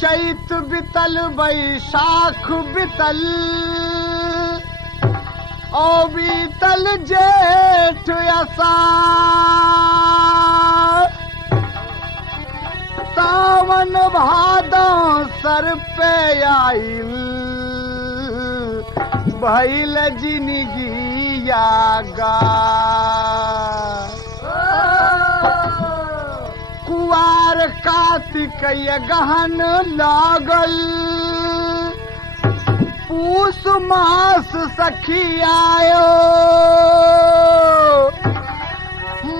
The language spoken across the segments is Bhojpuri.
चैत बितल बैसाख बितल ओ बीतल जेठ आषाढ़ सावन भादो सर पे आइल भइल जिंदगी यागा कुवार कार्तिक गहन लागल पूस मास सखी आयो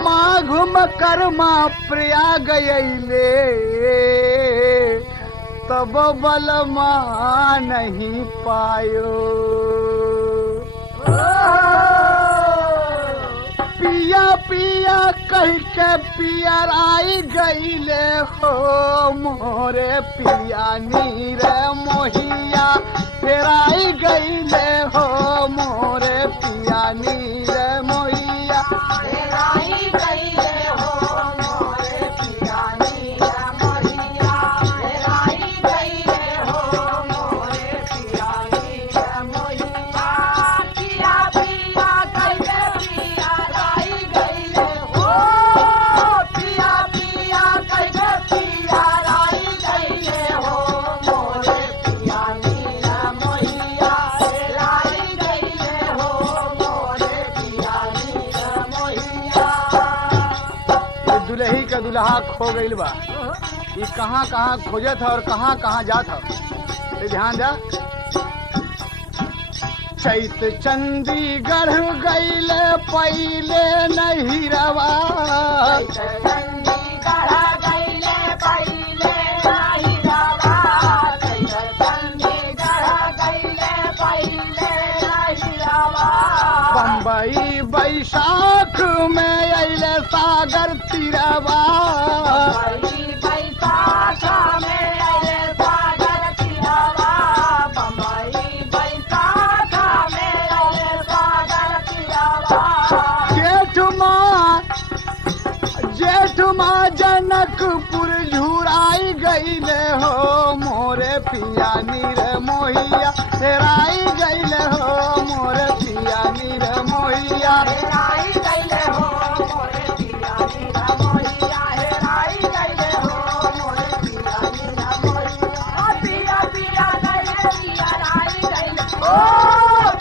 माघ मकरमा प्रयाग अइले तब बलमा नहीं पायो पिया पिया कह के पियराई गईले हो मोरे पिया नीर मोहिया फेराई गईले हो मोरे पिया नीर मोहिया फेराई गईले हो मोरे पिया नीर मोहिया फेराई गईले हो मोरे पिया नीर मोहिया पिया पिया कइले पिया राई गईले हो पिया पिया कइले पिया राई गईले हो मोरे पिया नीर मोहिया फेराई गईले हो मोरे पिया नीर मोहिया। दुल्ही का दुल्हा खो गईल बा ये कहाँ कहाँ खोजत है और कहाँ कहाँ जात है ये ध्यान दा चैत चंडीगढ़ गईले पहले नहीं रवा चंडीगढ़ गईले पहिले नहीं रवा चंडीगढ़ गईले पहिले नहीं रवा बम्बई बैसाख में अइले सागर तिरवा बैसाख में अइले सागर तिरवा बम्बई बैसाख में अइले सागर तिरवा जेठ माँ जनकपुर झुराई गईले हो मोरे पिया नीर मोहिया हेराई गईले हो मोरे पिया नीर मोहिया हेराई गईले हो मोरे पिया नीर मोहिया हेराई गईले हो मोरे पिया नीर मोहिया पिया पिया गईले पिया राई गईले ओ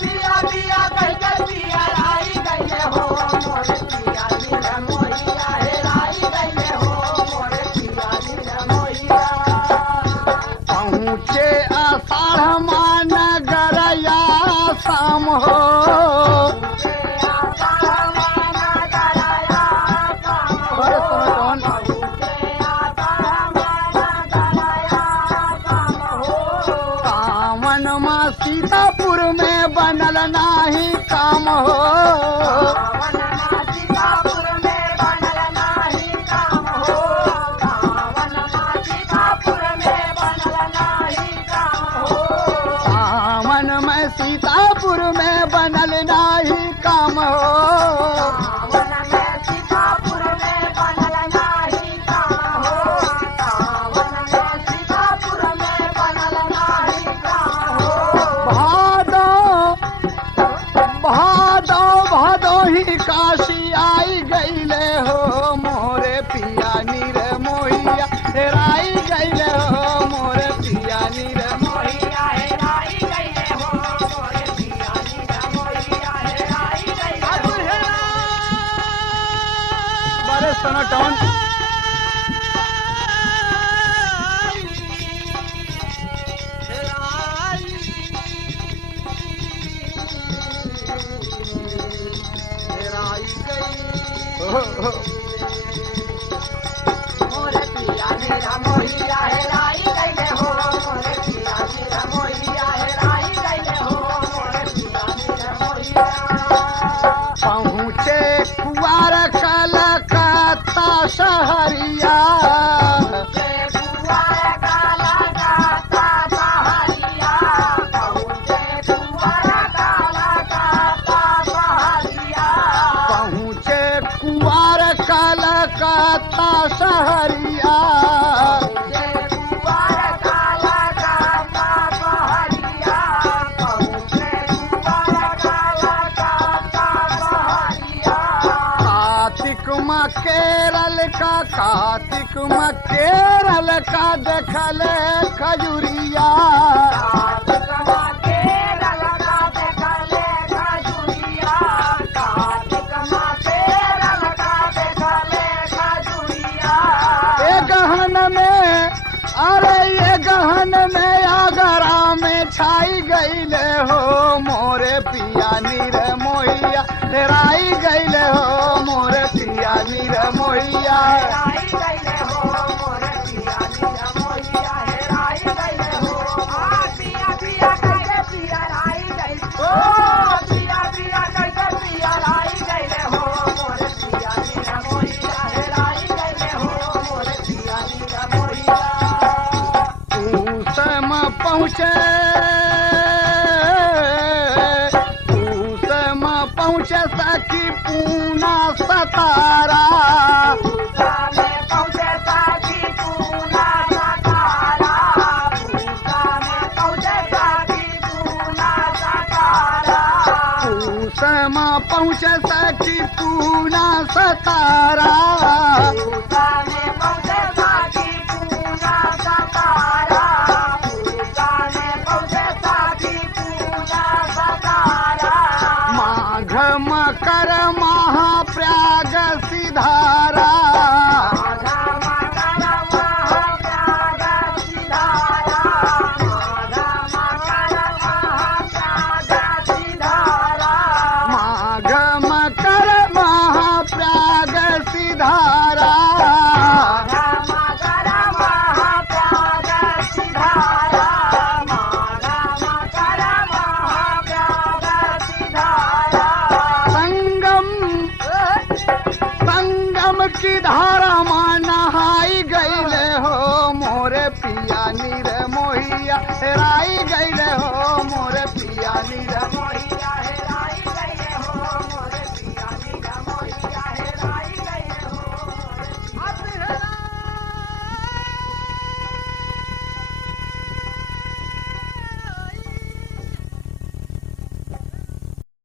पिया पिया गईले पिया राई गईले हो मोरे पिया नीर मोहिया हेराई गईले हो मोरे पिया नीर मोहिया। पहुँचे आषाढ़ मान गरया शाम हो कामन माँ सीतापुर में बनल नाही काम हो सीतापुर में बनल नाही काम हो सीतापुर में बनल नाही काम हो कामन में सीतापुर में बनल नाही काम हो सीतापुर में बनल नाही काम हो सीतापुर में बनल नाही काम हो भादो ही काशी आई गईले हो मोरे पिया नीर मोहिया हेराई गईले हो मोरे पिया नीर मोहिया हेराई गईले हो मोरे पिया नीर मोहिया हेराई गईले हो बड़े सनाटन मोरे पिया नीर मोहिया हेराई गईले हो मोरे पिया नीर मोहिया हेराई गईले हो मोरे पिया नीर मोहिया। पहुँचे कुआर कलकत्ता शहरिया कुंवर काला गाता सहरिया पहुँचे कुंवर काला गाता सहरिया पहुँचे कुआर कलकत्ता शहरिया कुंवर में केरल का कार्तिक में केरल का देखल खजुरिया ये गहन में अरे ये गहन में आगरा में छाई गईले हो मोरे पिया नीर मोहिया हेराई गईले हो मोरे पिया नीर मोहिया पहुँचे पहुँचे सखी पूना सतारा पहुँचे सखी पूना सतारा मकर महाप्रयाग सिधारा माघ मकर महाप्रयाग सिधारा की धारा में नहाई गईले हो मोरे पिया नीर मोहिया हेराई गईले हो मोरे पिया नीर मोहिया